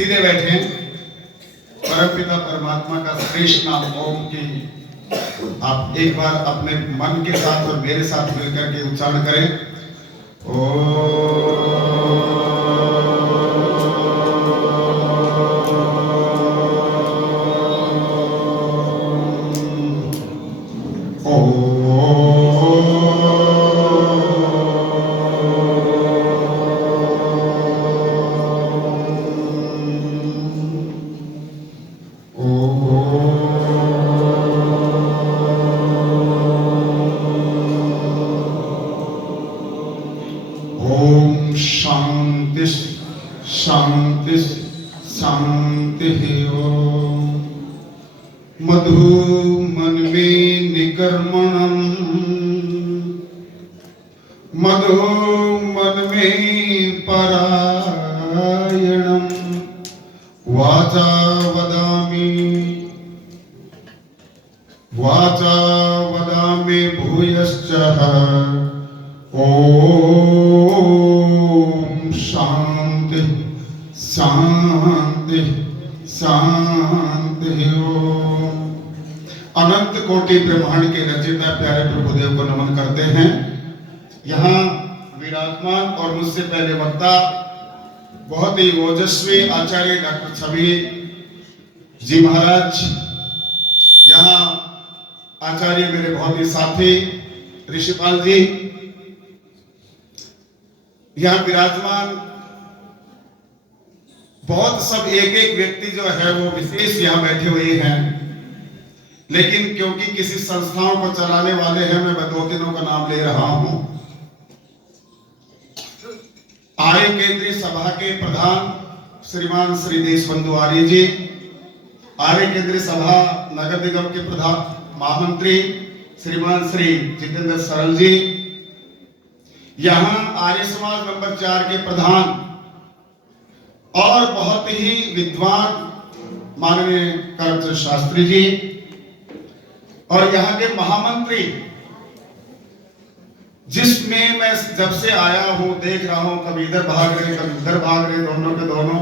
सीधे बैठे। परमपिता परमात्मा का श्रेष्ठ नाम ओम की आप एक बार अपने मन के साथ और मेरे साथ मिलकर के उच्चारण करें। ओम शांति शांति शांति। ओम मधु मन में निकर्मणम, मधु मन में परायणम, वाचा वदामि भूयश्च ओम शांति शांति शांति। ओम अनंत कोटि ब्रह्मांड के रचयिता प्यारे प्रभुदेव को नमन करते हैं। यहाँ विराजमान और मुझसे पहले वक्ता बहुत ही ओजस्वी आचार्य डॉक्टर छवि जी महाराज, यहाँ आचार्य मेरे बहुत ही साथी ऋषिपाल जी, यहाँ विराजमान बहुत सब एक एक व्यक्ति जो है वो विशेष यहाँ बैठे हुए हैं, लेकिन क्योंकि किसी संस्थाओं को चलाने वाले हैं मैं दो तीनों का नाम ले रहा हूं। आर्य केंद्रीय सभा के प्रधान श्रीमान श्री देशबंधु आर्य जी, आर्य केंद्रीय सभा नगर निगम के प्रधान महामंत्री श्रीमान श्री जितेंद्र सरल जी, यहाँ आर्य समाज नंबर 4 के प्रधान और बहुत ही विद्वान माननीय करमचंद शास्त्री जी, और यहाँ के महामंत्री जिसमें मैं जब से आया हूं देख रहा हूं कभी इधर भाग रहे कभी उधर भाग रहे, दोनों के दोनों,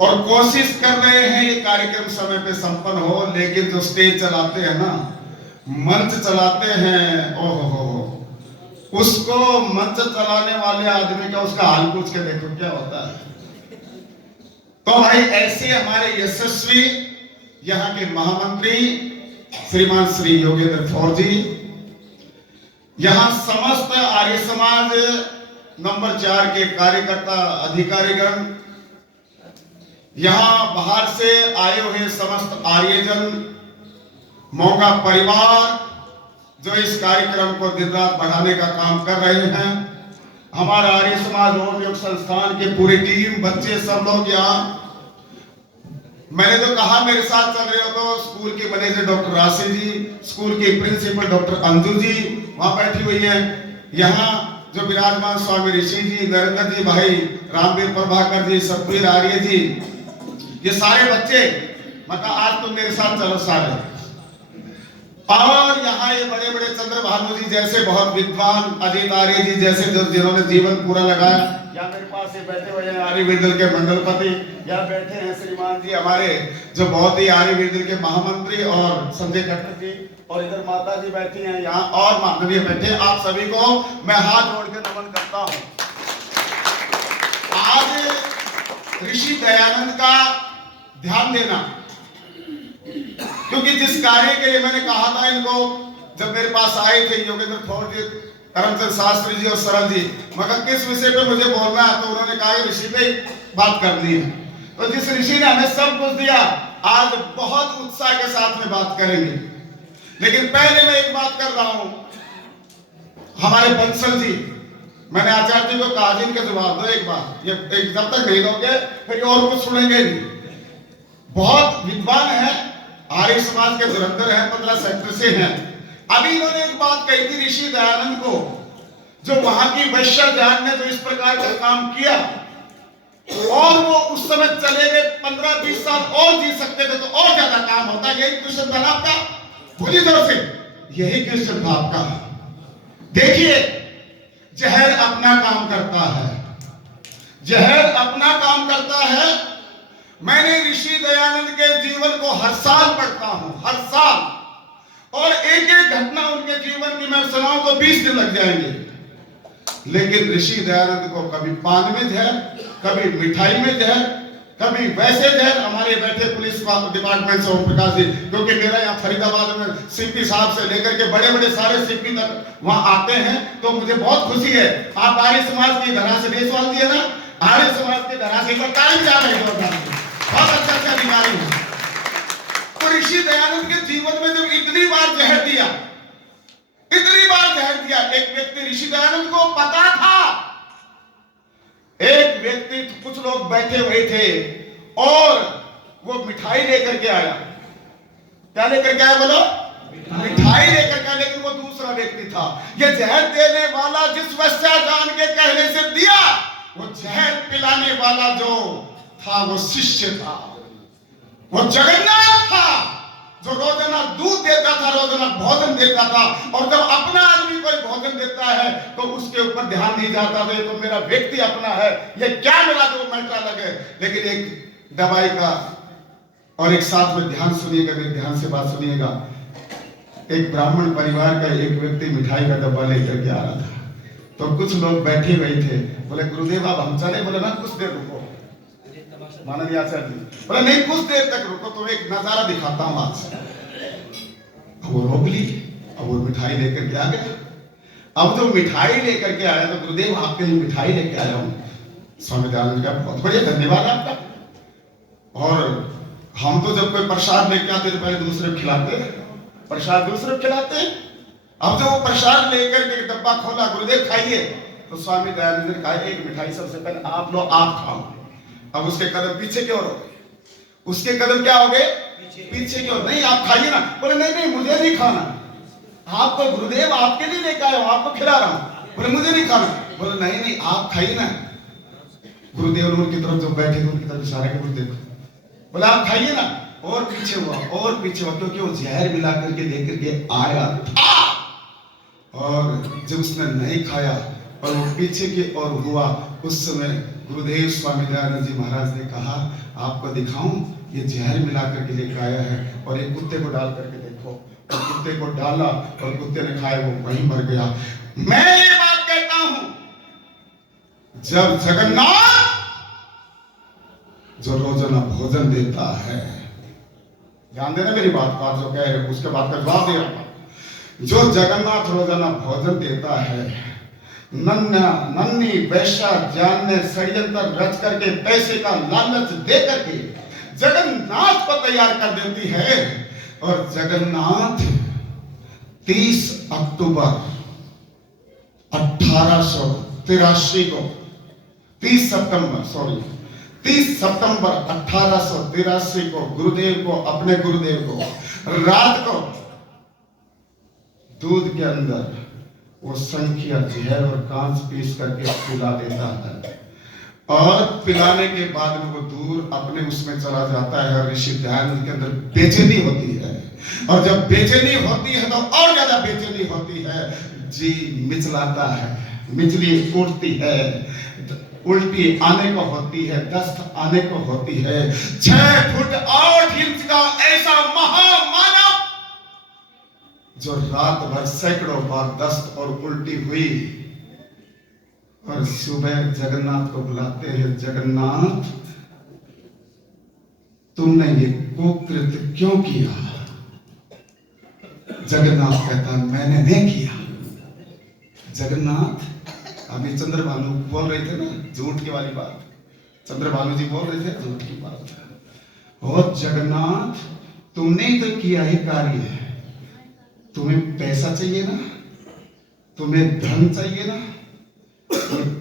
और कोशिश कर रहे हैं ये कार्यक्रम समय पे संपन्न हो, लेकिन जो स्टेज चलाते हैं ना, मंच चलाते हैं, ओहो उसको मंच चलाने वाले आदमी का उसका हाल पूछ के देखो क्या होता है। तो भाई ऐसे हमारे यशस्वी यहाँ के महामंत्री श्रीमान श्री योगेंद्र फौर जी, यहाँ समस्त आर्य समाज नंबर 4 के कार्यकर्ता अधिकारीगण, यहाँ बाहर से आए हुए समस्त आर्यजन, मौका परिवार जो इस कार्यक्रम को दिन रात बढ़ाने का काम कर रहे हैं, हमारा आर्य समाज ओम योग संस्थान के पूरी टीम, बच्चे सब लोग यहाँ। मैंने तो कहा मेरे साथ चल रहे हो तो स्कूल के मैनेजर डॉक्टर राशि जी, स्कूल की प्रिंसिपल डॉक्टर अंजू जी वहां बैठी हुई है, यहाँ जो विराजमान स्वामी ऋषि जी, नरेंद्र जी, भाई रामवीर प्रभाकर जी, सतवीर आर्य जी, ये सारे बच्चे, मतलब आज तुम मेरे साथ चलो सारे। और यहाँ ये बड़े बड़े चंद्र भानु जी जैसे बहुत विद्वान, अजीत आर्य जी जैसे जो जिन्होंने जीवन पूरा लगाया, या मेरे पास ये बैठे हुए हैं आर्य विद्यालय के मंडलपति, या बैठे हैं श्रीमान जी हमारे जो बहुत ही आर्य विद्यालय के महामंत्री और संजय खट्टर जी, और इधर माता जी बैठी हैं यहाँ, और माननीय बैठे। आप सभी को मैं हाथ जोड़ के नमन करता हूँ। आज ऋषि दयानंद का ध्यान देना, क्योंकि जिस कार्य के लिए मैंने कहा था इनको, जब मेरे पास आए थे योगेंद्र फौर जी, करमचंद शास्त्री जी और सरल जी, मगर किस विषय पे मुझे बोलना है, तो उन्होंने कहा ऋषि पे बात करनी है। तो जिस ऋषि ने हमें सब कुछ दिया, आज बहुत उत्साह के साथ में बात करेंगे, लेकिन पहले मैं एक बात कर रहा हूं। हमारे बंसल जी, मैंने आचार्य जी को कहा जी इनका जवाब दो एक बार, ये जब तक नहीं दोगे फिर और कुछ सुनेंगे नहीं। बहुत विद्वान है, आर्य समाज के धुरंधर हैं, 15 सेक्टर से हैं। अभी इन्होंने एक बात कही थी ऋषि दयानंद को, जो वहां की वैश्य जान ने जो इस प्रकार का काम किया, और वो उस समय चले गए 15-20 साल और जी सकते थे तो और ज्यादा काम होता। यही कृष्ण था आपका, पूरी तरह से यही कृष्ण था आपका। देखिए जहर अपना काम करता है, जहर अपना काम करता है, मैंने ऋषि दयानंद के जीवन को हर साल पढ़ता हूं, हर साल, और एक एक घटना उनके जीवन की मैं सुनाऊं तो 20 दिन लग जाएंगे। लेकिन ऋषि दयानंद को कभी पान में जहर, कभी मिठाई में जहर, कभी वैसे जहर। हमारे बैठे पुलिस डिपार्टमेंट से ओम प्रकाश जी, क्योंकि मेरा यहाँ फरीदाबाद में सीपी साहब से लेकर के बड़े बड़े सारे सीपी तक वहां आते हैं, तो मुझे बहुत खुशी है। आप आर्य समाज की धरा से देशवाल दिए ना, आर्य समाज की धरा से ताली जा रहे हैं, बहुत अच्छा अधिकारी है। तो ऋषि दयानंद के जीवन में जब इतनी बार जहर दिया, इतनी बार जहर दिया, एक व्यक्ति, ऋषि दयानंद को पता था, एक व्यक्ति, कुछ लोग बैठे हुए थे और वो मिठाई लेकर के आया। क्या लेकर के आया बोलो? मिठाई लेकर के, लेकिन वो दूसरा व्यक्ति था। ये जहर देने वाला जिस वैश्या जान के कहने से दिया, वो जहर पिलाने वाला जो था वो शिष्य था, वो जगन्नाथ था, जो रोजाना दूध देता था, रोजाना भोजन देता था। और जब अपना आदमी कोई भोजन देता है तो उसके ऊपर ध्यान नहीं जाता था, तो मेरा व्यक्ति अपना है, ये क्या मिला तो मैटर लगे। लेकिन एक दवाई का, और एक साथ में ध्यान सुनिएगा, मेरे ध्यान से बात सुनिएगा। एक ब्राह्मण परिवार का एक व्यक्ति मिठाई का डब्बा लेकर के आ रहा था, तो कुछ लोग बैठे हुए थे, बोले गुरुदेव अब हम चले, बोले ना कुछ देर रुको। माननीय आचार्य जी बोले नहीं कुछ देर तक रुको, तो एक नजारा दिखाता हूं आज। वो रोक ली, अब वो मिठाई लेकर के आ गया। अब जो मिठाई लेकर के आया, तो गुरुदेव आपके लिए मिठाई लेके आया हूं। स्वामी दयानंद का बहुत बढ़िया, धन्यवाद आपका। और हम तो जब कोई प्रसाद लेके आते तो पहले दूसरे को खिलाते, प्रसाद दूसरे को खिलाते। अब जो वो प्रसाद लेकर के डब्बा खोला, गुरुदेव खाइए, तो स्वामी दयानंद ने कहा एक मिठाई सबसे पहले आप लो, आप खाओ। अब उसके कदम पीछे की ओर हो गए, उसके कदम क्या हो गए? पीछे की ओर। नहीं आप खाइए ना। बोले नहीं नहीं मुझे नहीं खाना, आपको गुरुदेव आपके लिए लेकर आया हूं, आपको खिला रहा हूं। बोले मुझे नहीं खाना। बोले नहीं नहीं आप खाइए ना। गुरुदेव ने उनकी तरफ जो बैठे थे उनकी तरफ इशारा करके देखो, बोले आप खाइए ना। और पीछे हुआ, और पीछे हुआ, क्योंकि वो जहर मिला करके लेकर के आया था। और जब उसने नहीं खाया और वो पीछे की ओर हुआ, उस समय गुरुदेव स्वामी दयानंद जी महाराज ने कहा आपको दिखाऊं, ये जहर मिला करके लेकर आया है, और एक कुत्ते को डाल करके देखो। और कुत्ते को डाला और कुत्ते ने खाया, वो वहीं मर गया। मैं ये बात कहता हूं, जब जगन्नाथ जो रोजाना भोजन देता है, ध्यान देना मेरी बात जो कह रहे उसके बाद का जवाब दे रहा हूं। जो जगन्नाथ रोजाना भोजन देता है, नन्ही वैश्या जान ने षड्यंत्र रच करके पैसे का लालच दे करके जगन्नाथ को तैयार कर देती है। और जगन्नाथ 30 अक्टूबर 1883 को 30 सितंबर 1883 को गुरुदेव को, अपने गुरुदेव को रात को दूध के अंदर वो संख्या जहर और कांच पीस करके पिला देता है। और पिलाने के बाद में वो दूर अपने उसमें चला जाता है। और ऋषि दयानंद के अंदर बेचैनी होती है, और जब बेचैनी होती है तो और ज्यादा बेचैनी होती है, जी मिचलाता है, मिचली उठती है, उल्टी आने को होती है, दस्त आने को होती है। 6 फुट 8 इंच का ऐसा महामानव जो रात भर सैकड़ों बार दस्त और उल्टी हुई, और सुबह जगन्नाथ को बुलाते हैं, जगन्नाथ तुमने ये कुकृत्य क्यों किया? जगन्नाथ कहता मैंने नहीं किया। जगन्नाथ, अभी चंद्रभानु बोल रहे थे ना झूठ की वाली बात, चंद्रभानु जी बोल रहे थे झूठ की बात। और जगन्नाथ तुमने तो किया ही कार्य है, तुम्हें पैसा चाहिए ना, तुम्हें धन चाहिए ना,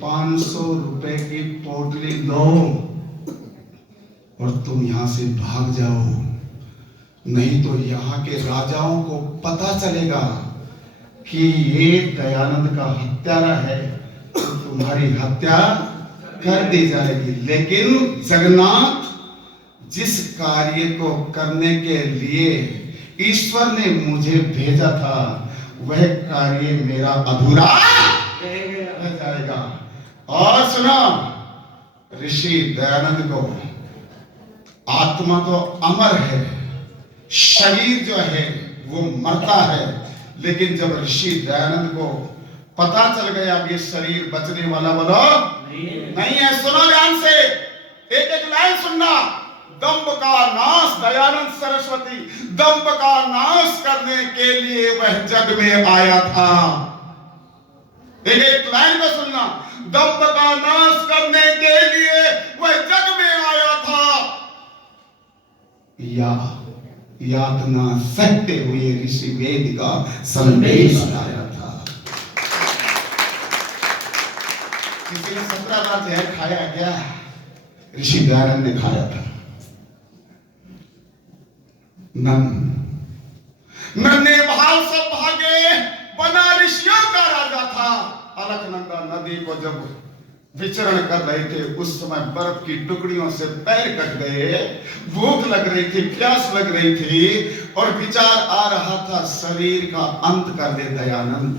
500 रुपए की पोटली लो और तुम यहां से भाग जाओ, नहीं तो यहाँ के राजाओं को पता चलेगा कि ये दयानंद का हत्यारा है, तो तुम्हारी हत्या कर दी जाएगी। लेकिन जगन्नाथ, जिस कार्य को करने के लिए ईश्वर ने मुझे भेजा था, वह कार्य मेरा अधूरा रह जाएगा। और सुनो, ऋषि दयानंद को आत्मा तो अमर है, शरीर जो है वो मरता है। लेकिन जब ऋषि दयानंद को पता चल गया अब ये शरीर बचने वाला बोलो नहीं है। सुनो ध्यान से, एक एक लाइन सुनना। दंभ का नाश, दयानंद सरस्वती, दंभ का नाश करने के लिए वह जग में आया था। एक एक लाइन को सुनना। दंभ का नाश करने के लिए वह जग में आया था, या यातना सहते हुए ऋषि वेद का संदेश लाया था। किसी ने 17 बार जहर खाया क्या? ऋषि दयानंद ने खाया था। नन्हे भाव सब भागे, बना ऋषियों का राजा था। अलकनंदा नदी को जब विचरण कर रहे थे उस समय बर्फ की टुकड़ियों से पैर कट गए, भूख लग रही थी, प्यास लग रही थी और विचार आ रहा था शरीर का अंत कर दे दयानंद।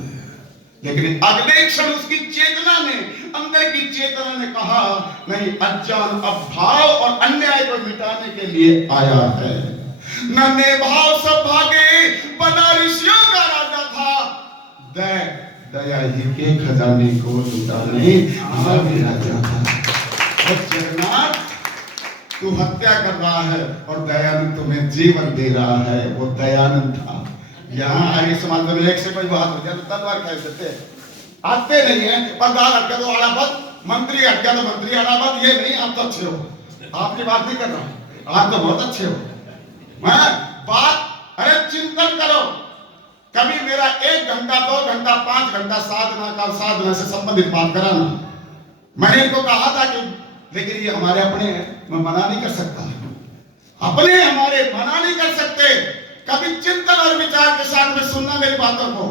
लेकिन अगले क्षण उसकी चेतना ने, अंदर की चेतना ने कहा नहीं, अज्ञान अभाव और अन्याय को मिटाने के लिए आया है। नन्हे भाव सब भागे, बना ऋषियों का राजा था। दया ही के खजाने को लुटाने भी राजा था। जगन्नाथ, तू हत्या कर रहा है और दयानंद तुम्हें जीवन दे रहा है। वो दयानंद था। यहाँ आर्य समाज में एक से कोई बात हो जाए तो तलवार खाए देते आते नहीं है। प्रधान हट गया तो आड़ापत, मंत्री हट गया तो मंत्री आड़ापत। ये नहीं, आप तो अच्छे हो, आपकी बात नहीं कर रहा, आप तो बहुत अच्छे हो। बात, अरे चिंतन करो। कभी मेरा 1 घंटा 2 घंटा 5 घंटा साधना से संबंधित बात कराना। मैंने इनको कहा था कि लेकिन ये हमारे अपने हैं, मैं मना नहीं कर सकता। अपने हमारे मना नहीं कर सकते। कभी चिंतन और विचार के साथ में सुनना मेरी बातों को।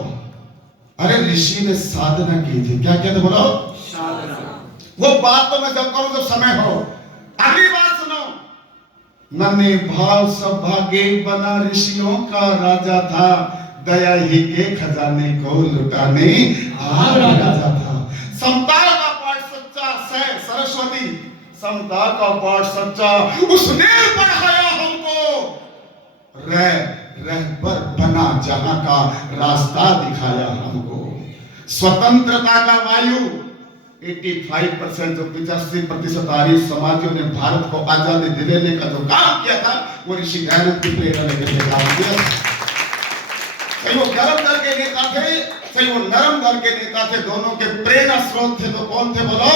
अरे ऋषि ने साधना की थी, क्या कहते बोलो? साधना। वो बात तो मैं जब कहूं जब समय हो। अगली बात सुनो। नन्हे भाव सब भागे, बना ऋषियों का राजा था। दया ही के खजाने को लुटाने राजा था। समता का पाठ सच्चा, सरस्वती समता का पाठ सच्चा, उसने पढ़ाया हमको। रहबर बना जहां का रास्ता दिखाया हमको। स्वतंत्रता का वायु 85% जो 85% आर्य समाजियों ने भारत को आजादी दिलाने का जो काम किया था वो ऋषि दयानंद की प्रेरणा लेकर काम किया। सही वो गरम दल के नेता थे, सही वो नरम दल के नेता थे। दोनों के प्रेरणा स्रोत थे तो कौन थे बोलो?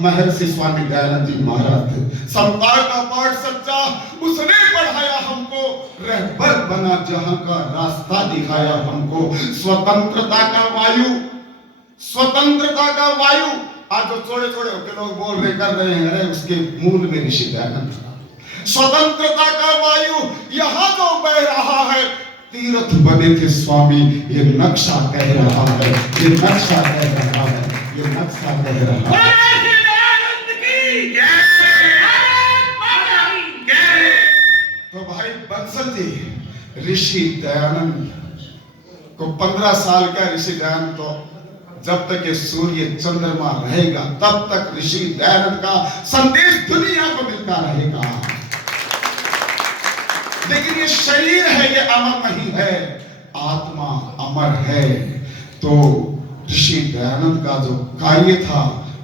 महर्षि स्वामी दयानंद जी महाराज थे। समता का पाठ सच्चा, उसने पढ़ाया हमको। रहबर बना जहां का रास्ता दिखाया हमको। स्वतंत्रता का वायु, स्वतंत्रता का वायु। आज जो छोटे छोटे होकर लोग बोल रहे कर रहे हैं, अरे उसके मूल में ऋषि दयानंद था। स्वतंत्रता का वायु यहां जो बह रहा है, तीर्थ बने थे स्वामी, ये नक्शा कह रहा है, ये नक्शा कह रहा है, ये नक्शा कह रहा है। तो भाई बंसल जी, ऋषि दयानंद को 15 साल का ऋषि दयानंद तो जब तक ये सूर्य चंद्रमा रहेगा तब तक ऋषि दयानंद का संदेश दुनिया को मिलता रहेगा। लेकिन ये शरीर है, ये अमर नहीं है, आत्मा अमर है। तो ऋषि दयानंद का जो कार्य था,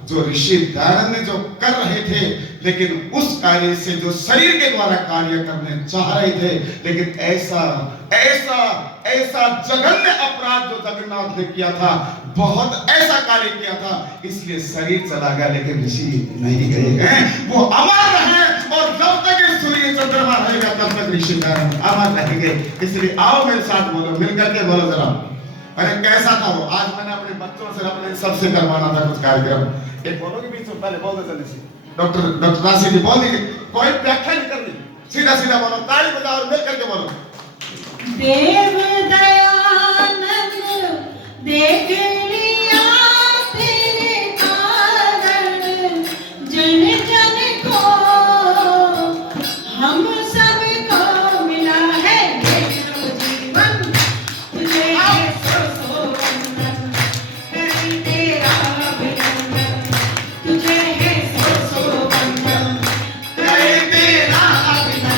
जो ऋषि दयानंद ने जो कर रहे थे, लेकिन उस कार्य से जो शरीर के द्वारा कार्य करने चाह रहे थे, लेकिन ऐसा ऐसा ऐसा जघन्य अपराध जो जगन्नाथ ने किया था, बहुत ऐसा कार्य किया था, इसलिए शरीर चला गया लेकिन ऋषि नहीं गए हैं। वो अमर रहे और जब तक सूर्य चंद्रमा रहेगा तब तक ऋषि दयानंद अमर रहेंगे। इसलिए आओ मेरे साथ बोलो, मिलकर के बोलो जरा। अरे कैसा था वो? आज मैंने अपने बच्चों से, अपने सबसे करवाना था कुछ कार्यक्रम। एक बोलोगे बीच में, पहले बोल दो जल्दी से। डॉक्टर राशि जी बोल दीजिए, कोई व्याख्या नहीं करनी, सीधा सीधा बोलो, ताली बजाओ और मिल करके बोलो। देव दयानंद देख लिया तेरे कारण, जन जन को हम सब को मिला है जीवन, तुझे है सो वंदन, करी तेरा अभिनंदन, तुझे है सो वंदन, करी तेरा अभिनंदन।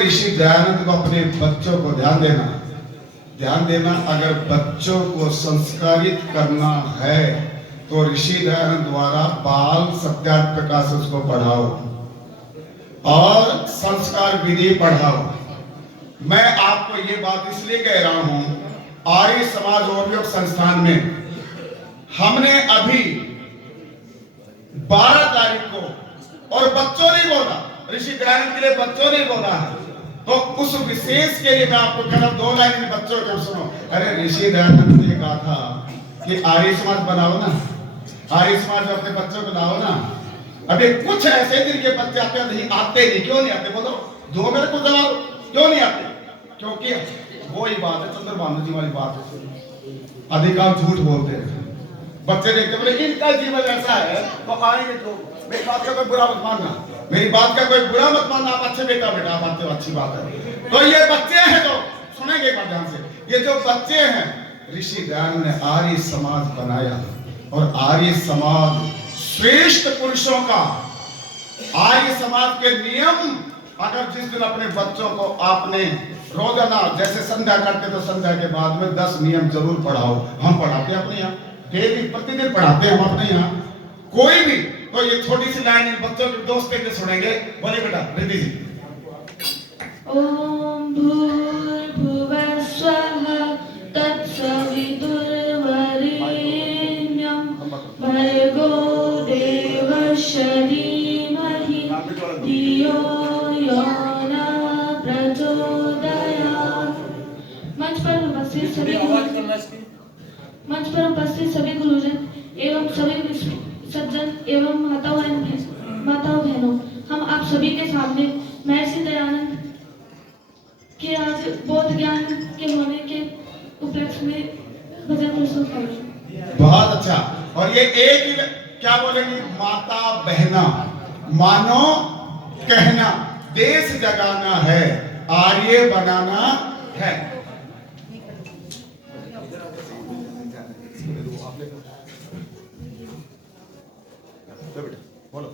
ऋषि दयानंद को अपने बच्चों को ध्यान देना, अगर बच्चों को संस्कारित करना है तो ऋषि दयानंद द्वारा बाल सत्यार्थ प्रकाश उसको पढ़ाओ और संस्कार विधि पढ़ाओ। मैं आपको ये बात इसलिए कह रहा हूं, आर्य समाज और संस्थान में हमने अभी 12 तारीख को, और बच्चों ने बोला, ऋषि दयानंद के लिए बच्चों ने बोला है, तो उस विशेष के लिए मैं आपको कह रहा हूं 2 लाइन में बच्चों को सुनो। अरे ऋषि दयानंद ने कहा था कि आर्य समाज बनाओ ना, आर्य समाज में अपने बच्चों को लाओ ना। अभी कुछ ऐसे जिनके बच्चे आते नहीं, क्यों नहीं आते बोलो, दो मेरे को जवाब, क्यों नहीं आते? क्योंकि वही बात है, चंद्रभानु जी वाली बात है, अधिकांश झूठ बोलते हैं। बच्चे देखते बोले इनका जीवन ऐसा है तो आएंगे, तो मेरी बात का कोई बुरा मत मानना, मेरी बात का कोई बुरा मत मानना, आप अच्छे बेटा आप आते हो, अच्छी बात है। तो ये बच्चे हैं तो सुनेंगे एक बार ध्यान से, ये जो बच्चे हैं, ऋषि दयानंद ने आर्य समाज बनाया और आर्य समाज श्रेष्ठ पुरुषों का, आर्य समाज के नियम, अगर जिस दिन अपने बच्चों को आपने रोजाना जैसे संध्या करते तो संध्या के बाद में 10 नियम जरूर पढ़ाओ। हम पढ़ाते हैं अपने यहाँ, डेली प्रतिदिन पढ़ाते हैं हम अपने यहाँ, कोई भी। तो ये छोटी सी लाइन बच्चों के दोस्त के सुनेंगे, बोले बेटा रिद्धि जी। ओम भूर्भुवः स्वः तत्सवितुर्वरेण्यं भर्गो देवस्य धीमहि धियो यो नः प्रचोदयात्। मंच पर उपस्थित सभी गुरुजन एवं सभी सज्जन एवं माताओं बहनों, हम आप सभी के सामने महर्षि दयानंद के आज बौद्ध ज्ञान के होने के उपलक्ष्य में भजन प्रस्तुत करें। बहुत अच्छा। और ये एक ही क्या बोलेंगे, माता बहना, मानो कहना, देश जगाना है, आर्य बनाना है। बोलो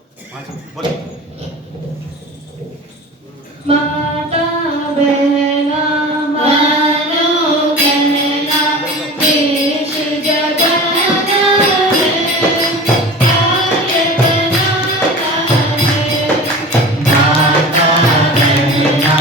माता बहना मानो कहना, देश जगाना है, आर्य बनाना है। माता बहना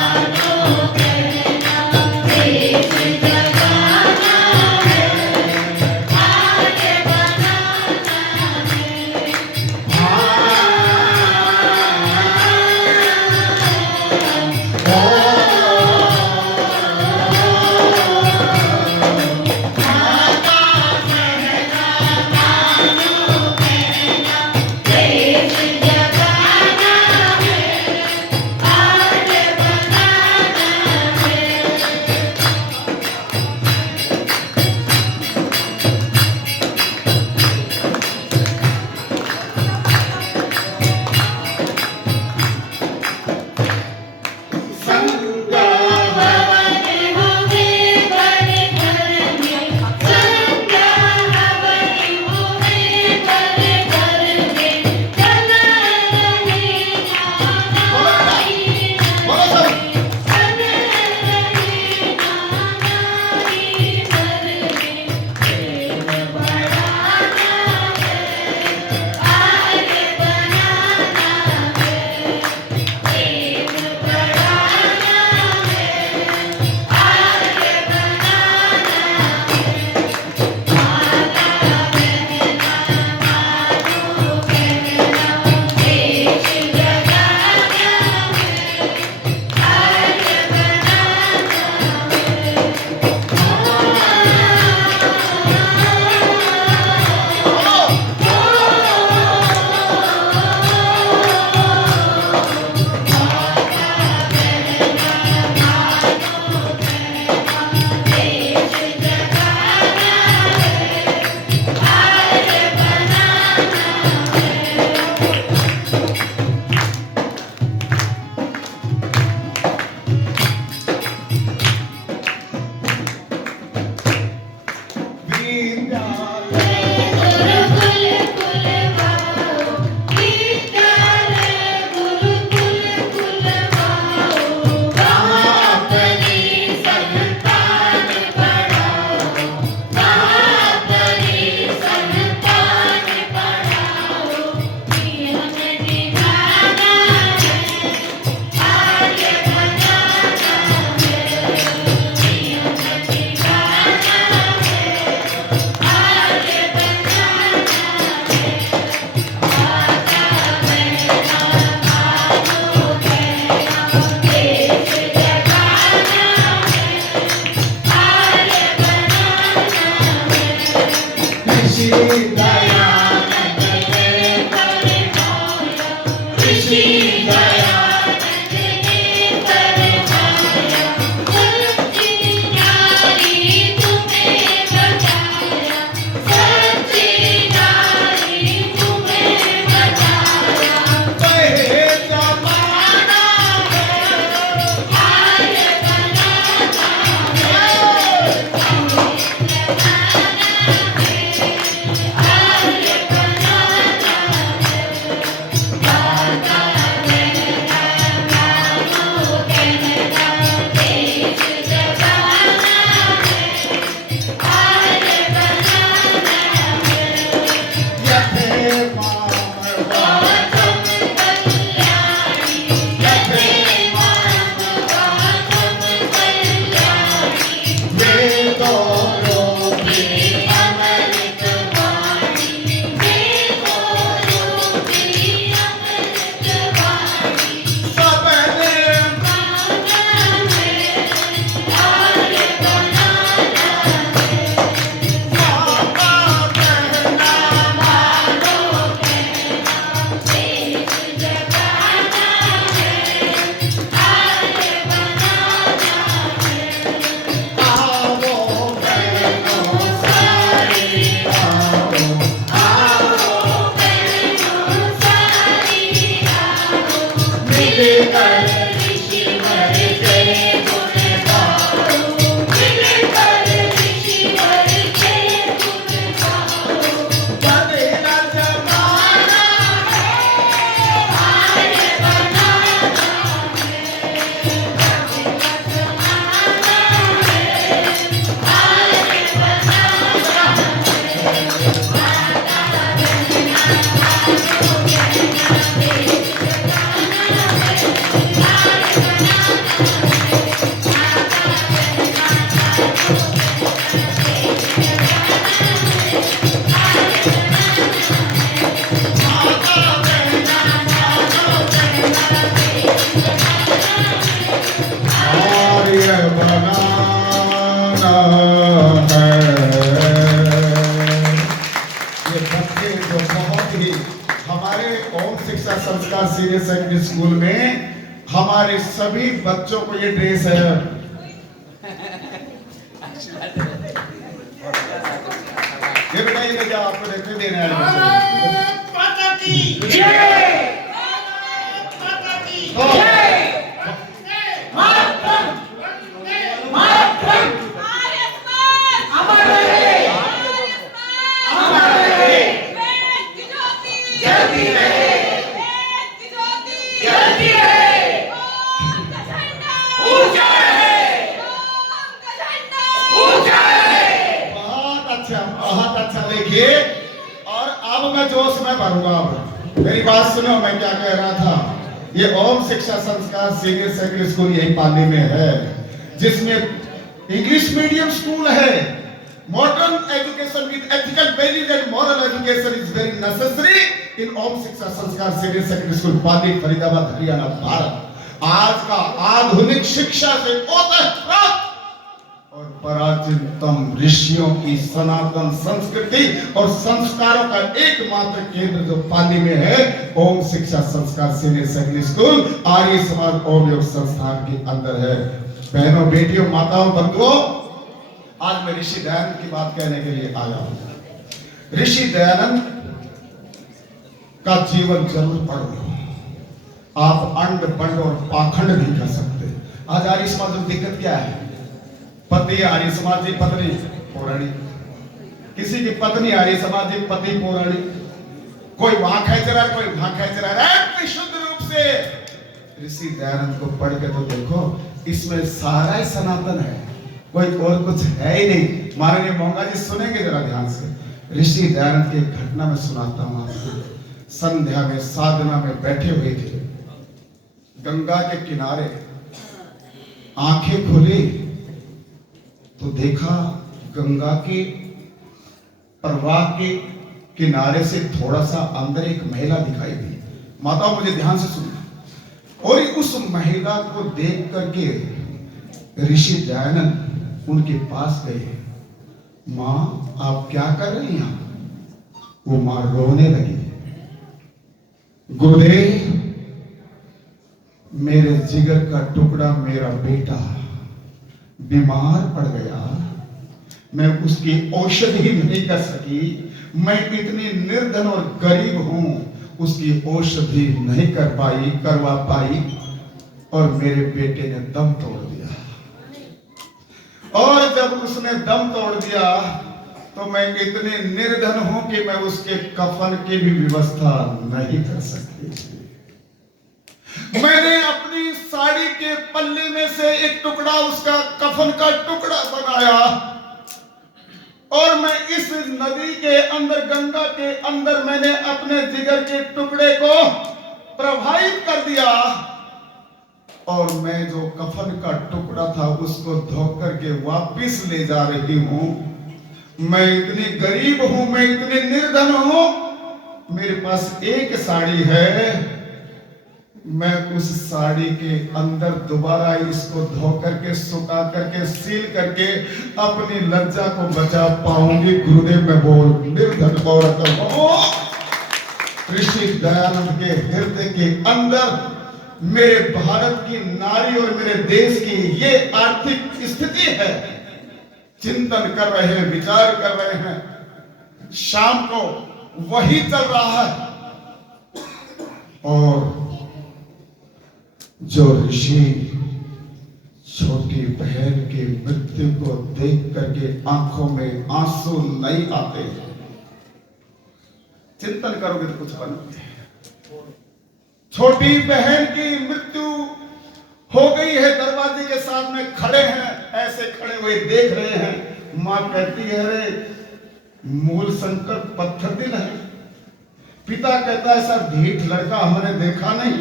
मानो कहना, देश जगाना है, आर्य बनाना ऋषि दयानंद ने फरमाया, ऋषि दयानंद ने फरमाया, सच्ची नारी तुम्हें बचाया, सच्ची नारी तुम्हें बचाया। कहे जमाना है आर्य बनाना है, आर्य बनाना है। माता बहना मानो कहना देश जगाना है, आर्य बनाना है। यथे माम वाचम कल्याणी, यथे माम वाचम कल्याणी। वेदो रूपी अमृत वाणी, वेदो रूपी अमृत वाणी। सबने गाना है, आर्य बनाना है। माता बहना मानो कहना देश जगाना है, आर्य बनाना है। आओ बहनों सारी आओ, आओ बहनों सारी आओ, मिलकर ऋषिवर के गुण गाओ, मिलकर ऋषिवर के गुण गाओ। बदला जमाना है आर्य बनाना है, आर्य बनाना है, आर्य बनाना है। माता बहना मानो कहना देश जगाना है, आर्य बनाना है। माता बहना मानो कहना देश जगाना है, आर्य बनाना है। ये बच्चे जो बहुत ही हमारे ओम Shiksha Sanskar senior secondary school में हमारे सभी बच्चों को ये ड्रेस है। ये बेटा ये क्या आपको देखते देना है बच्चों माता की को। जय, माता की तो बहुत अच्छा देखिए। और अब मैं जोश में भरूंगा। अब मेरी बात सुनो, मैं क्या कह रहा था। ये ओम Shiksha Sanskar senior secondary school यही पाली में है, जिसमें इंग्लिश मीडियम स्कूल है। Modern education with ethical values and moral education is very necessary in Om Shiksha Sanskar senior secondary school Pali, Faridabad, Haryana, Bharat. आज का आधुनिक शिक्षा से ओतप्रोत और प्राचीनतम ऋषियों की सनातन संस्कृति और संस्कारों का एकमात्र केंद्र जो पाली में है, ओम Shiksha Sanskar senior secondary school Arya Samaj ओम योग संस्थान के अंदर है। बहनों, बेटियों, माताओं, बंधुओं, आज मैं ऋषि दयानंद की बात कहने के लिए आया हूं। ऋषि दयानंद का जीवन जरूर पढ़ो। आप अंड बंड और पाखंड नहीं कर सकते। आज आर्य समाज में दिक्कत क्या है? पति आर्य समाजी, पत्नी पौराणिक। किसी की पत्नी आर्य समाजी, पति पौराणिक। कोई वहां खेच रहा है, कोई वहां खेच रहा है। शुद्ध रूप से ऋषि दयानंद को पढ़ के तो देखो, इसमें सारा ही सनातन है, कोई और कुछ है ही नहीं। माननीय मोंगा जी सुनेंगे जरा ध्यान से। ऋषि दयानंद की एक घटना में सुनाता हूं आपको। संध्या में साधना में बैठे हुए थे, गंगा के किनारे। आंखें खुली तो देखा गंगा के प्रवाह के किनारे से थोड़ा सा अंदर एक महिला दिखाई दी। माता मुझे ध्यान से सुनना। और उस महिला को देख करके ऋषि दयानंद उनके पास गए। माँ, आप क्या कर रही हैं? वो मां रोने लगी, गुरुदेव मेरे जिगर का टुकड़ा मेरा बेटा बीमार पड़ गया, मैं उसकी औषधि नहीं कर सकी, मैं इतनी निर्धन और गरीब हूं, उसकी औषधि नहीं करवा पाई और मेरे बेटे ने दम तोड़ दिया। और जब उसने दम तोड़ दिया तो मैं इतने निर्धन हूं कि मैं उसके कफन की भी व्यवस्था नहीं कर सकती। मैंने अपनी साड़ी के पल्ले में से एक टुकड़ा उसका कफन का टुकड़ा बनाया और मैं इस नदी के अंदर, गंगा के अंदर मैंने अपने जिगर के टुकड़े को प्रवाहित कर दिया और मैं जो कफन का टुकड़ा था उसको धो करके वापिस ले जा रही हूं। मैं इतनी गरीब हूं, मैं इतनी निर्धन हूं, मेरे पास एक साड़ी है, मैं उस साड़ी के अंदर दोबारा इसको धो करके, सुखा करके, सील करके अपनी लज्जा को बचा पाऊंगी। गुरुदेव मैं बोल निर्धन औरत हूं। ऋषि दयानंद के हृदय के अंदर मेरे भारत की नारी और मेरे देश की ये आर्थिक स्थिति है। चिंतन कर रहे हैं, विचार कर रहे हैं, शाम को वही चल रहा है। और जो ऋषि छोटी बहन की मृत्यु को देख करके आंखों में आंसू नहीं आते, चिंतन करोगे तो कुछ बनोगे। छोटी बहन की मृत्यु हो गई है, दरवाजे के साथ में खड़े हैं, ऐसे खड़े हुए देख रहे हैं। मां कहती है अरे मूल शंकर पत्थर दिल है। पिता कहता है सर ढीठ लड़का हमने देखा नहीं,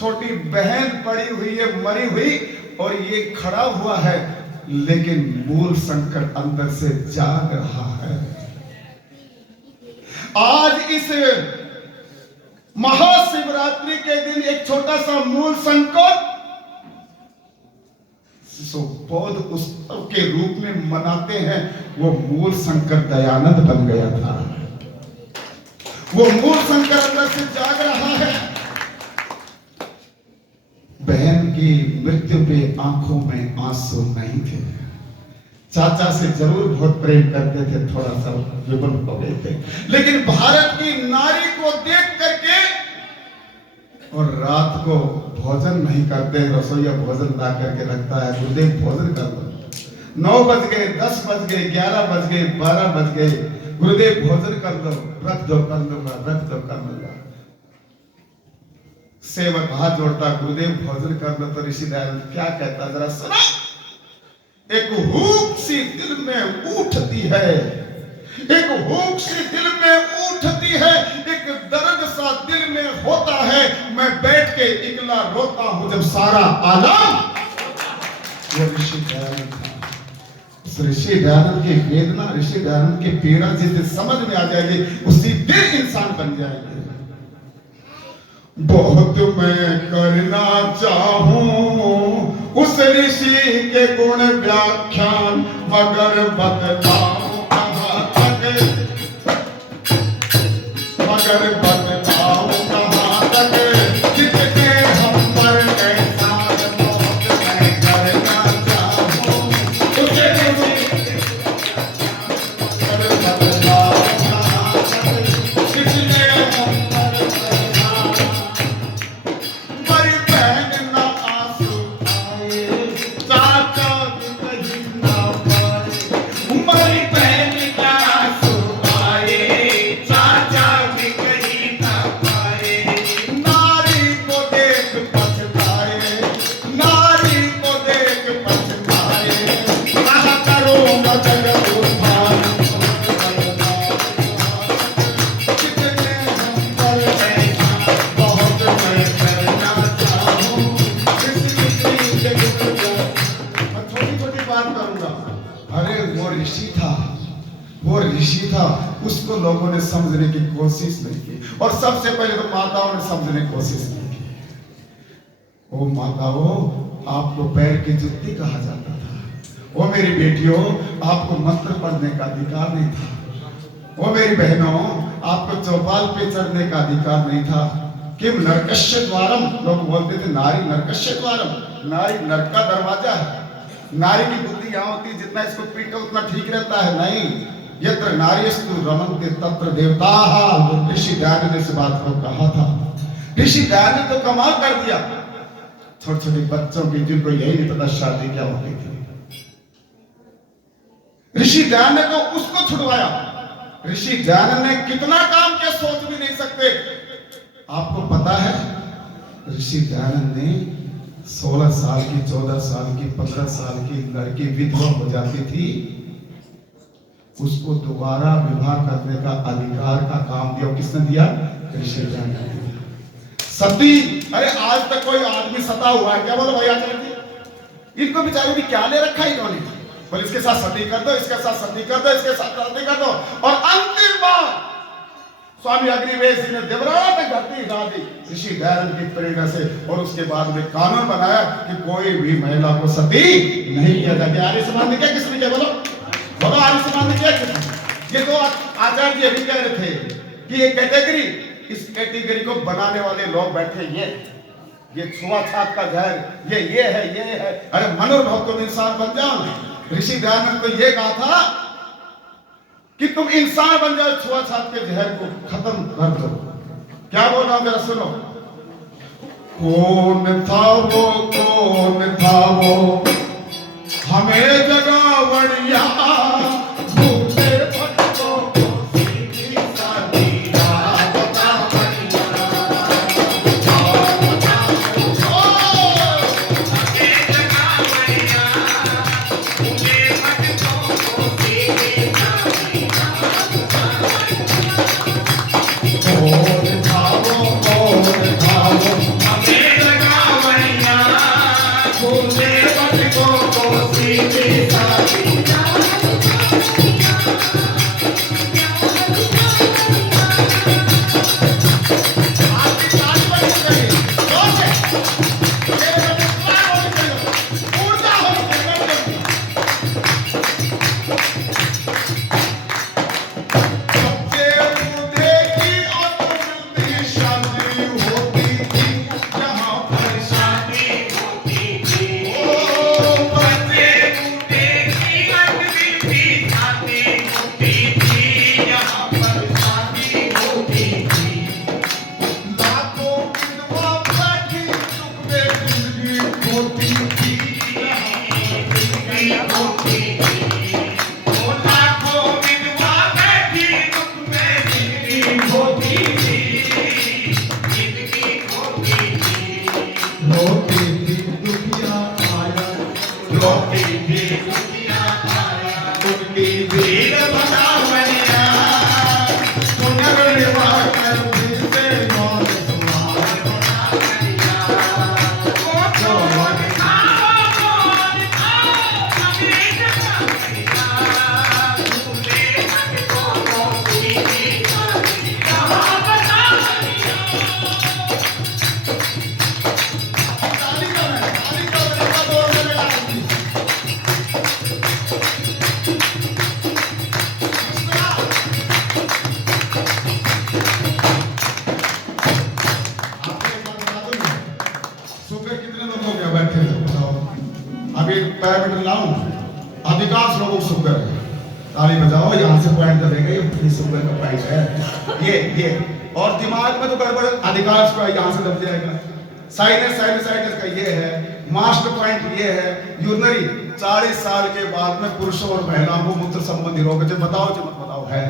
छोटी बहन पड़ी हुई है, मरी हुई, और ये खड़ा हुआ है, लेकिन मूल शंकर अंदर से जाग रहा है। आज इस महाशिवरात्रि के दिन एक छोटा सा मूल शंकर बौद्ध उत्सव के रूप में मनाते हैं, वो मूल शंकर दयानंद बन गया था। वो मूल शंकर अंदर से जाग रहा है। बहन की मृत्यु पे आंखों में आंसू नहीं थे। चाचा से जरूर बहुत प्रेम करते थे, थोड़ा सा विवल हो गए थे, लेकिन भारत की नारी को देख करके, और रात को भोजन नहीं करते, रसोईया भोजन ला करके रखता है, गुरुदेव भोजन कर दो। 9 बज गए, 10 बज गए, 11 बज गए, 12 बज गए, गुरुदेव भोजन कर दो, रख दो, कर दूंगा, रख दो, कर दूंगा। सेवक हाथ जोड़ता, गुरुदेव भोजन कर लो, तो ऋषि दयानंद क्या कहता जरा सुना। एक हुक सी दिल में उठती है, एक हुक सी दिल में उठती है, एक दर्द सा दिल में होता है, मैं बैठ के इकला रोता हूं जब सारा आलम। वो ऋषि दयानंद था। उस ऋषि दयानंद की वेदना, ऋषि दयानंद की पीड़ा जिस दिन समझ में आ जाएगी, उसी दिन इंसान बन जाएंगे। बहुत मैं करना चाहूं उस ऋषि के गुण व्याख्यान, मगर बतलाऊं कहां तक, मगर बतलाऊं कहां तक, जितने हम पर एहसान बहुत मैं करना चाहूं उस ऋषि, मगर बतलाऊं कहां तक, जितने हम उसको लोगों ने समझने की कोशिश नहीं की, और सबसे पहले तो माताओं ने समझने की कोशिश नहीं की। ओ माताओं, आपको पैर की जुत्ती कहा जाता था। ओ मेरी बेटियों, आपको मंत्र पढ़ने का अधिकार नहीं था। वो मेरी बहनों, आपको चौपाल पे चढ़ने का अधिकार नहीं था। किम नरकस्य द्वारम, लोग बोलते थे नारी नरकस्य द्वारम, नारी नरक का दरवाजा है। नारी की बुद्धि यहाँ होती है, जितना इसको पीटो उतना ठीक रहता है। नहीं, यत्र नार्यस्तु रमन्ते तत्र देवताः। ऋषि दयानंद ने इस बात को कहा था। ऋषि दयानंद तो कमाल कर दिया। छोटे छोटे बच्चों की, जिनको यही नहीं पता शादी क्या होती थी, ऋषि दयानंद ने तो उसको छुड़वाया। ऋषि दयानंद ने कितना काम किया सोच भी नहीं सकते। आपको पता है, ऋषि दयानंद ने 16 साल की, 14 साल की, 15 साल की लड़की विधवा हो जाती थी, उसको दोबारा विवाह करने का अधिकार का काम दिया। किसने दिया? ऋषि दयानंद ने दिया। सती, अरे आज तक कोई आदमी सता हुआ है क्या? बोलो भैया चलती। इनको बेचारों की क्या ले रखा है इन्होंने? बोले इसके साथ सती कर दो, इसके साथ सती कर दो, इसके साथ सती कर दो। और अंतिम बार स्वामी अग्निवेश जी ने देवरात धरती हिला दी ऋषि दयानंद की प्रेरणा से। और उसके बाद में कानून बनाया कि कोई भी महिला को सती नहीं किया जाए। आर्य समाज ने क्या किसने किया? बोलो बोलो, आर्य समाज ने क्या किया? ये तो आचार्य जी अभी कह रहे थे कि ये कैटेगरी, इस कैटेगरी को बनाने वाले लोग बैठे ये छुआछूत का जहर, ये है। अरे मनोभाव तुम इंसान बन जाओ। ऋषि दयानंद तो ये कहा था कि तुम इंसान बन जाओ, छुआछूत के जहर को खत्म कर दो। क्या बोल रहा हूं जरा सुनो। कौन था वो हमें जगा बढ़िया, पैरामीटर लाऊं, अधिकांश लोगों को शुगर है। ताली बजाओ, यहाँ से पॉइंट दबेगा, ये शुगर का पॉइंट है। ये और दिमाग में तो गड़बड़, अधिकांश को यहाँ से दब जाएगा। साइनसाइटिस का ये है, मास्टर पॉइंट ये है, यूरिनरी 40 साल के बाद में पुरुषों और महिलाओं को मूत्र संबंधी रोग, जो बताओ जो मत बताओ है,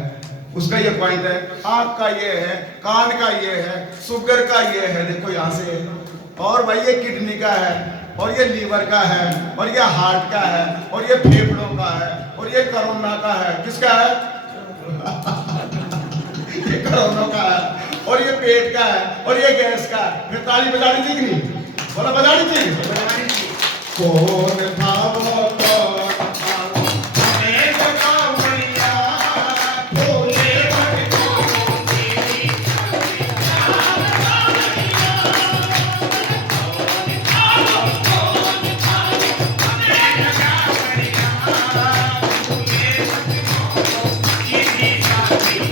उसका ये पॉइंट है। आंख का ये है, कान का ये है, शुगर का ये है, देखो यहाँ से। और भाई ये किडनी का है, और ये लीवर का है, और ये हार्ट का है, और ये फेफड़ों का है, और ये कोरोना का है। किसका है? ये कोरोना का है, और ये पेट का है, और ये गैस का है। फिर ताली बजानी चाहिए कि नहीं? बोला बजानी चाहिए। कौन था वो Happy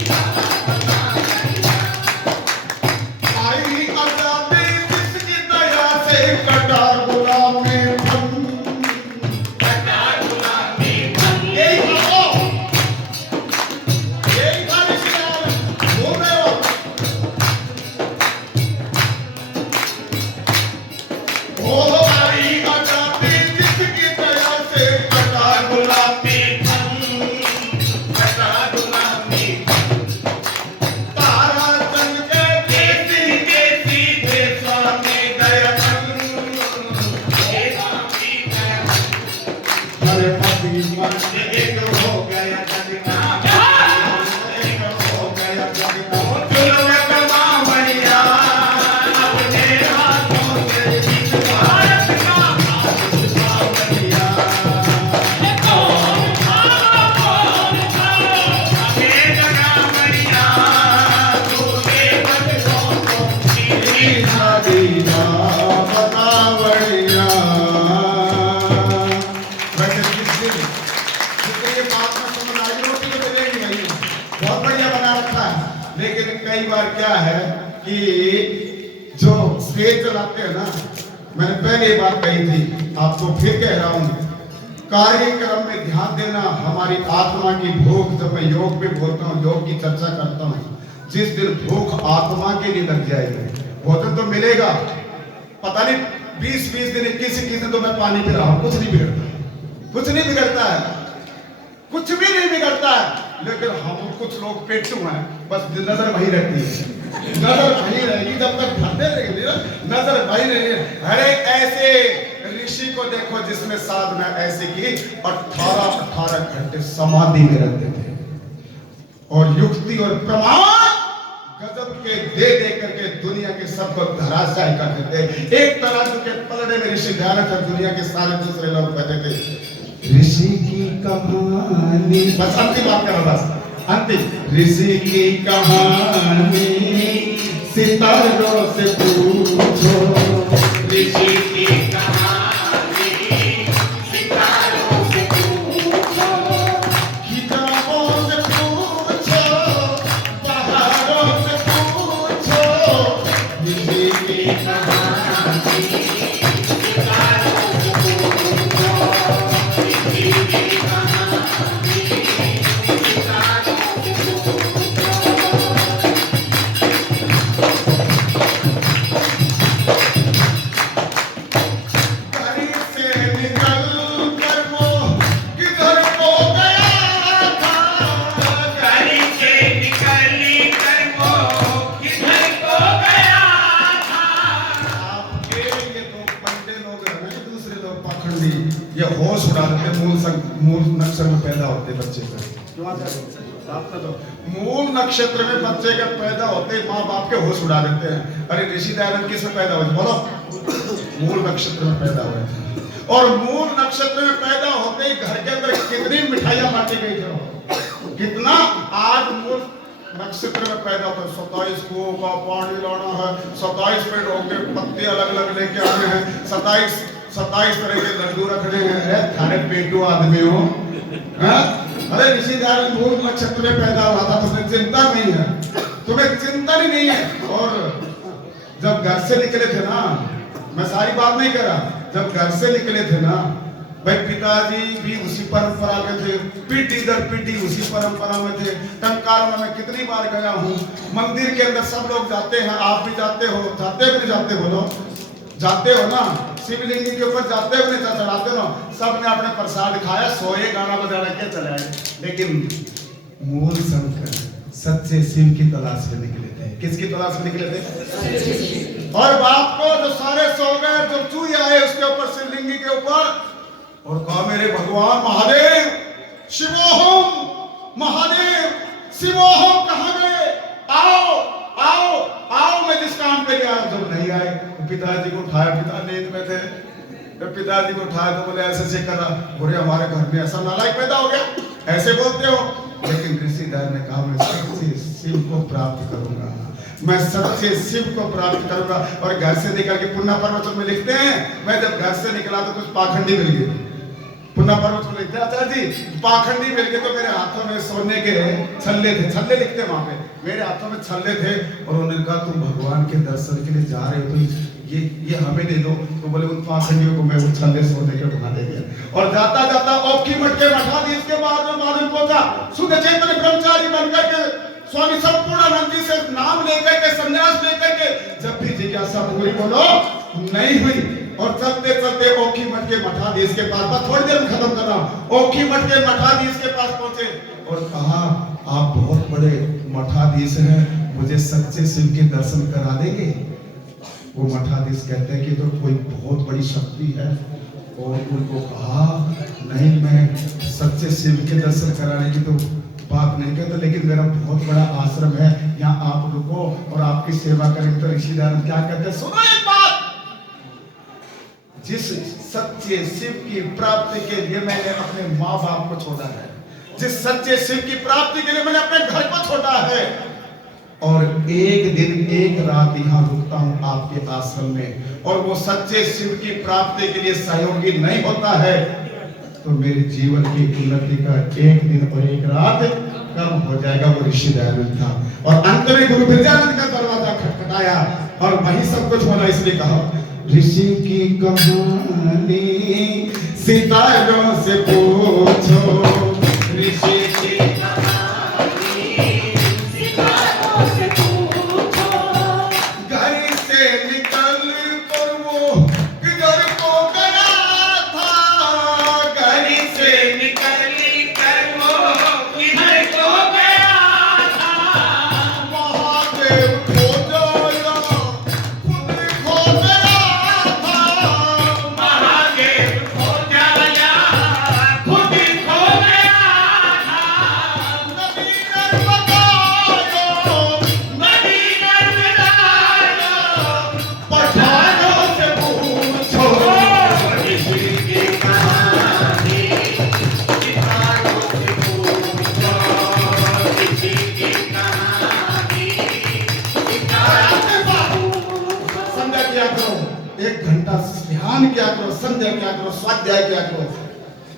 बहुत बढ़िया बना रखा है। लेकिन कई बार क्या है कि जो स्टेज चलाते हैं ना, मैंने पहले बात कही थी, आपको फिर कह रहा हूं, कार्यक्रम में ध्यान देना। हमारी आत्मा की भूख, जब मैं योग पे बोलता हूँ, योग की चर्चा करता हूँ, जिस दिन भूख आत्मा के लिए लग जाएगी, भोजन तो मिलेगा, पता नहीं 20-20 दिन 21-21 दिन तो मैं पानी पी रहा हूँ, कुछ नहीं बिगड़ता, कुछ नहीं बिगड़ता है, कुछ भी नहीं बिगड़ता है। लेकिन हम कुछ लोग पेटू हैं, बस नजर वही रहती है, नजर वही रहेगी जब तक भरते रहेंगे, नजर वही रहेगी। हर एक ऐसे ऋषि को देखो जिसने साधना ऐसे की 18 घंटे समाधि में रहते थे, और युक्ति और प्रमाण गजब के दे करके दुनिया के सबको धराशायी कर देते। एक तराजू के पलड़े में ऋषि ध्यान, दुनिया के सारे दूसरे लोग कहते थे ऋषि की कहानी, बस अंतिम बात करो, बस अंतिम। ऋषि की कहानी सितारों से पूछो, ऋषि की कहानी सितारों से पूछो, किताबों से पूछो, पहाड़ों से पूछो, ऋषि की कहानी सितारों से पूछो, ऋषि की कहानी सितारों से पूछो। ये होश उड़ा देते, मूल नक्षत्र में पैदा होते बच्चे का, तो मूल नक्षत्र में बच्चे का पैदा होते माँ बाप के होश उड़ा देते हैं। अरे ऋषि दयानंद किस में पैदा हुए, बोलो? मूल नक्षत्र में पैदा हुए थे, और मूल नक्षत्र में पैदा होते ही घर के अंदर कितनी मिठाइयां बांटी गई थी, कितना। आज मूल नक्षत्र में पैदा होता है, 27 कुओं का पानी लाना है, 27 पेड़ होके पत्ते अलग अलग लेके आने हैं, 27 तरह के लड्डू रखने हैं। थाने पेटू आदमी हो, अरे ऋषि दयानंद मूल नक्षत्र में पैदा हुआ था, तुम्हें चिंता नहीं है, तुम्हें चिंता ही नहीं है। और जब घर से निकले थे ना, मैं सारी बात नहीं कर रहा, जब घर से निकले थे ना भाई, पिताजी भी उसी परंपरा के थे, पीढ़ी दर पीढ़ी उसी परंपरा में थे। टंकार में मैं कितनी बार गया हूँ, मंदिर के अंदर सब लोग जाते हैं, आप भी जाते हो, जाते हो नहीं जाते, बोलो जाते हो ना, शिवलिंग के ऊपर जाते हो नहीं चढ़ाते हो, सब ने अपने प्रसाद खाया, सोए, गाना बजा के चले आए। लेकिन मूल शंकर सच्चे शिव की तलाश में निकले थे। किसकी तलाश में निकले थे? और बाप को जो सारे सो गए, जो चूहे आए उसके ऊपर, शिवलिंगी के ऊपर, और कहा मेरे भगवान महादेव, शिवोहम महादेव, शिवोहम कहाँ गए? आओ आओ आओ, मैं जिस काम के लिए आया। जब नहीं आए तो पिताजी को उठाया, पिता नींद में थे, तो पिताजी को उठाया तो बोले ऐसे ऐसे करा, बोले हमारे घर में ऐसा नालायक पैदा हो गया, ऐसे बोलते हो। लेकिन ऋषिदार ने कहा मैं सच्चे शिव को प्राप्त करूंगा, मैं सच्चे शिव को प्राप्त करूंगा। और घर से निकल के पुण्य पर्वत में लिखते हैं, मैं जब घर से निकला तो कुछ पाखंडी मिल गए, पुण्य पर्वत में लिखते हैं आचार्य जी, पाखंडी मिल गए, तो मेरे हाथों में सोने के छल्ले थे, छल्ले लिखते वहां पे, मेरे हाथों में छल्ले थे। और उन्होंने कहा तुम भगवान के दर्शन के लिए जा रहे हो तो ये हमें दे दो। तो बोले उन पाखंडियों को मैं वो छल्ले सोने के बना दे दिया। और जाता जाता ओखी मठ के मठाधीश के बाद में मालूम पहुंचा, शुद्ध चैतन्य ब्रह्मचारी बनकर के स्वामी संपूर्णानंद जी से नाम लेकर के, संन्यास लेकर के, जब भी जिज्ञासा पूरी बोलो नहीं हुई। और चलते चलते ओखी मठ के मठाधीश के पास, बस थोड़ी देर में खत्म कर रहा हूं, ओखी मठ के मठाधीश के पास पहुंचे और कहा आप बहुत बड़े मठाधीश हैं, मुझे सच्चे शिव के दर्शन करा देंगे? वो मठाधीश कहते हैं कि तो कोई बहुत बड़ी शक्ति है। और उनको कहा नहीं, मैं सच्चे शिव के दर्शन कराने की तो बात नहीं कहता, लेकिन मेरा बहुत बड़ा आश्रम है, यहाँ आप रुको और आपकी सेवा करेंगे। तो ऋषिदार क्या कहते हैं, सुनो एक बात, जिस सच्चे शिव की प्राप्ति के लिए मैंने अपने माँ बाप को छोड़ा है, जिस सच्चे शिव की प्राप्ति के लिए मैंने अपने घर को छोड़ा है, और एक दिन एक रात यहाँ रुकता हूँ आपके आश्रम में, और वो सच्चे शिव की प्राप्ति के लिए सहयोगी नहीं होता है, तो मेरे जीवन की उन्नति का एक दिन और एक रात कर्म हो जाएगा। वो ऋषि दयानंद था और अंत में गुरु विद्यानंद का दरवाजा खटखटाया और वही सब कुछ बोला। इसलिए कहा ऋषि की कहानी सितारों से पूछो, ऋषि की कहानी सितारों से पूछो। घर से निकल कर वो किधर को गया था, घर से निकल कर वो किधर को गया था। महादेव खो जाया खुद खो गया था, महादेव खो जाया खुद खो गया था। नदी नर्मदायो, नदी नर्मदायो, पठानों से पूछो, ऋषि की कहानी सितारों से पूछो, ऋषि की कहानी सितारों से पूछो। संध्या किया करो, 1 घंटा ध्यान किया करो, संध्या किया करो, स्वाध्याय किया करो।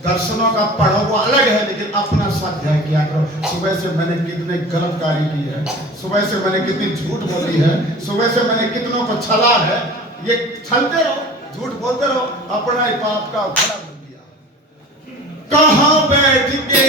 दर्शनों का पढ़ो वो अलग है, लेकिन अपना स्वाध्याय किया करो। सुबह से मैंने कितने गलत कार्य की है, सुबह से मैंने कितनी झूठ बोली है, सुबह से मैंने कितनों को छला है। ये छलते रहो, झूठ बोलते रहो, अपना ही पाप का खड़ा कर दिया। कहाँ बैठ के